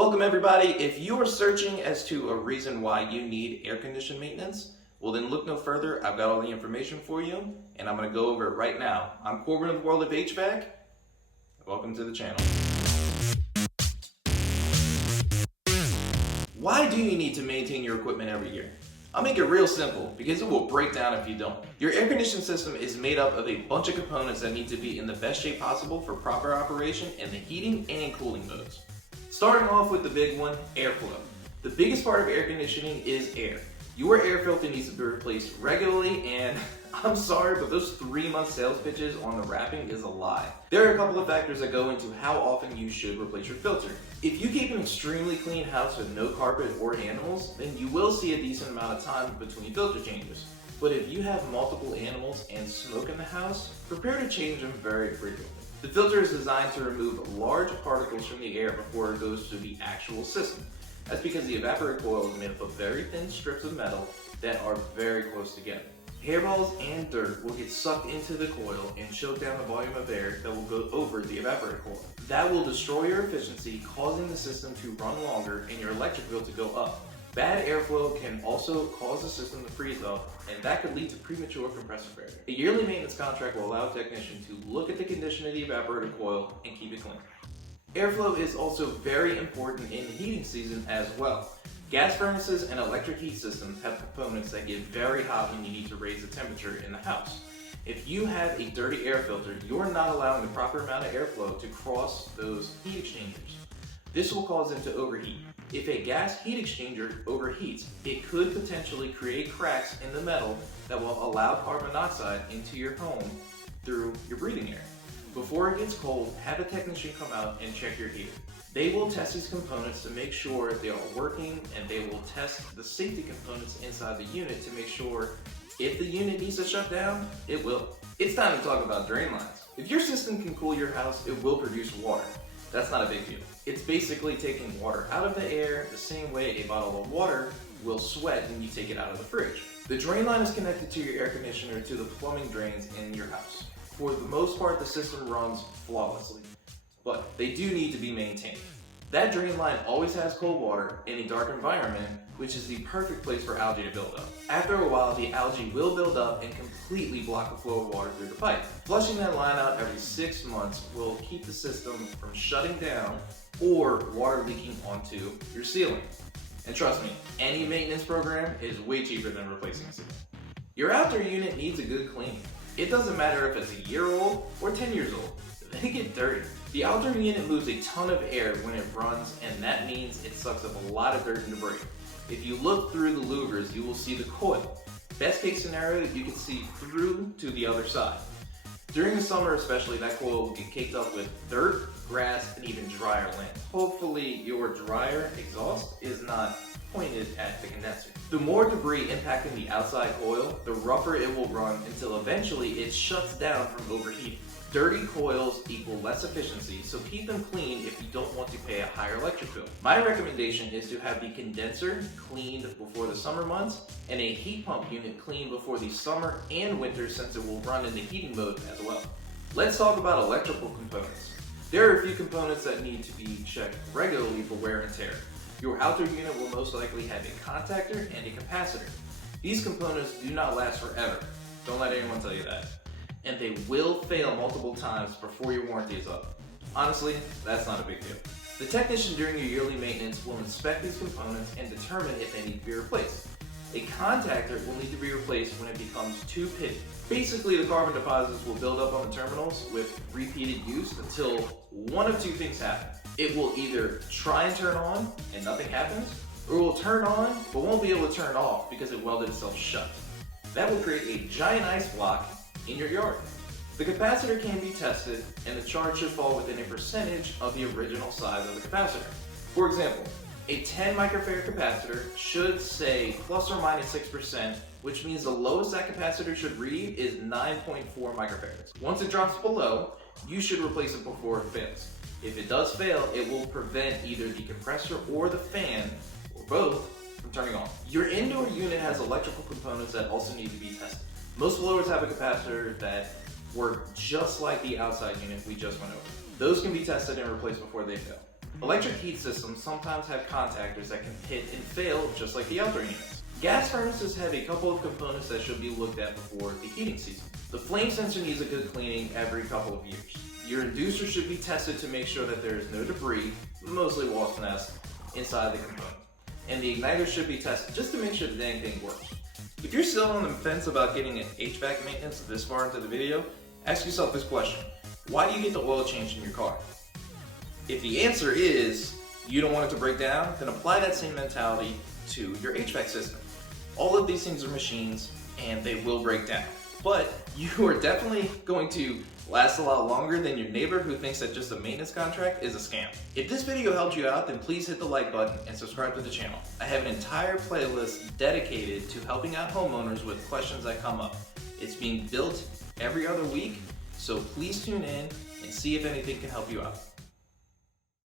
Welcome everybody. If you are searching as to a reason why you need air condition maintenance, well then look no further. I've got all the information for you and I'm going to go over it right now. I'm Corbin of the World of HVAC. Welcome to the channel. Why do you need to maintain your equipment every year? I'll make it real simple because it will break down if you don't. Your air conditioning system is made up of a bunch of components that need to be in the best shape possible for proper operation in the heating and cooling modes. Starting off with the big one, airflow. The biggest part of air conditioning is air. Your air filter needs to be replaced regularly, and I'm sorry, but those 3-month sales pitches on the wrapping is a lie. There are a couple of factors that go into how often you should replace your filter. If you keep an extremely clean house with no carpet or animals, then you will see a decent amount of time between filter changes. But if you have multiple animals and smoke in the house, prepare to change them very frequently. The filter is designed to remove large particles from the air before it goes to the actual system. That's because the evaporator coil is made up of very thin strips of metal that are very close together. Hairballs and dirt will get sucked into the coil and choke down the volume of air that will go over the evaporator coil. That will destroy your efficiency, causing the system to run longer and your electric bill to go up. Bad airflow can also cause the system to freeze up, and that could lead to premature compressor failure. A yearly maintenance contract will allow a technician to look at the condition of the evaporator coil and keep it clean. Airflow is also very important in the heating season as well. Gas furnaces and electric heat systems have components that get very hot when you need to raise the temperature in the house. If you have a dirty air filter, you're not allowing the proper amount of airflow to cross those heat exchangers. This will cause them to overheat. If a gas heat exchanger overheats, it could potentially create cracks in the metal that will allow carbon monoxide into your home through your breathing air. Before it gets cold, have a technician come out and check your heater. They will test these components to make sure they are working, and they will test the safety components inside the unit to make sure if the unit needs to shut down, it will. It's time to talk about drain lines. If your system can cool your house, it will produce water. That's not a big deal. It's basically taking water out of the air the same way a bottle of water will sweat when you take it out of the fridge. The drain line is connected to your air conditioner to the plumbing drains in your house. For the most part, the system runs flawlessly, but they do need to be maintained. That drain line always has cold water in a dark environment, which is the perfect place for algae to build up. After a while, the algae will build up and completely block the flow of water through the pipe. Flushing that line out every 6 months will keep the system from shutting down or water leaking onto your ceiling. And trust me, any maintenance program is way cheaper than replacing a ceiling. Your outdoor unit needs a good clean. It doesn't matter if it's a year old or 10 years old. They get dirty. The outdoor unit moves a ton of air when it runs, and that means it sucks up a lot of dirt and debris. If you look through the louvers, you will see the coil. Best case scenario, you can see through to the other side. During the summer especially, that coil will get caked up with dirt, grass, and even dryer lint. Hopefully your dryer exhaust is not pointed at the condenser. The more debris impacting the outside coil, the rougher it will run until eventually it shuts down from overheating. Dirty coils equal less efficiency, so keep them clean if you don't want to pay a higher electric bill. My recommendation is to have the condenser cleaned before the summer months and a heat pump unit cleaned before the summer and winter, since it will run in the heating mode as well. Let's talk about electrical components. There are a few components that need to be checked regularly for wear and tear. Your outdoor unit will most likely have a contactor and a capacitor. These components do not last forever. Don't let anyone tell you that. And they will fail multiple times before your warranty is up. Honestly, that's not a big deal. The technician during your yearly maintenance will inspect these components and determine if they need to be replaced. A contactor will need to be replaced when it becomes too pitted. Basically, the carbon deposits will build up on the terminals with repeated use until one of two things happen. It will either try and turn on and nothing happens, or it will turn on but won't be able to turn off because it welded itself shut. That will create a giant ice block in your yard. The capacitor can be tested, and the charge should fall within a percentage of the original size of the capacitor. For example, a 10 microfarad capacitor should say plus or minus 6%, which means the lowest that capacitor should read is 9.4 microfarads. Once it drops below, you should replace it before it fails. If it does fail, it will prevent either the compressor or the fan, or both, from turning on. Your indoor unit has electrical components that also need to be tested. Most blowers have a capacitor that work just like the outside unit we just went over. Those can be tested and replaced before they fail. Electric heat systems sometimes have contactors that can hit and fail just like the outdoor units. Gas furnaces have a couple of components that should be looked at before the heating season. The flame sensor needs a good cleaning every couple of years. Your inducer should be tested to make sure that there is no debris, mostly wasp nests, inside the component. And the igniter should be tested just to make sure that anything works. If you're still on the fence about getting an HVAC maintenance this far into the video, ask yourself this question: why do you get the oil change in your car? If the answer is you don't want it to break down, then apply that same mentality to your HVAC system. All of these things are machines and they will break down, but you are definitely going to last a lot longer than your neighbor who thinks that just a maintenance contract is a scam. If this video helped you out, then please hit the like button and subscribe to the channel. I have an entire playlist dedicated to helping out homeowners with questions that come up. It's being built every other week, so please tune in and see if anything can help you out.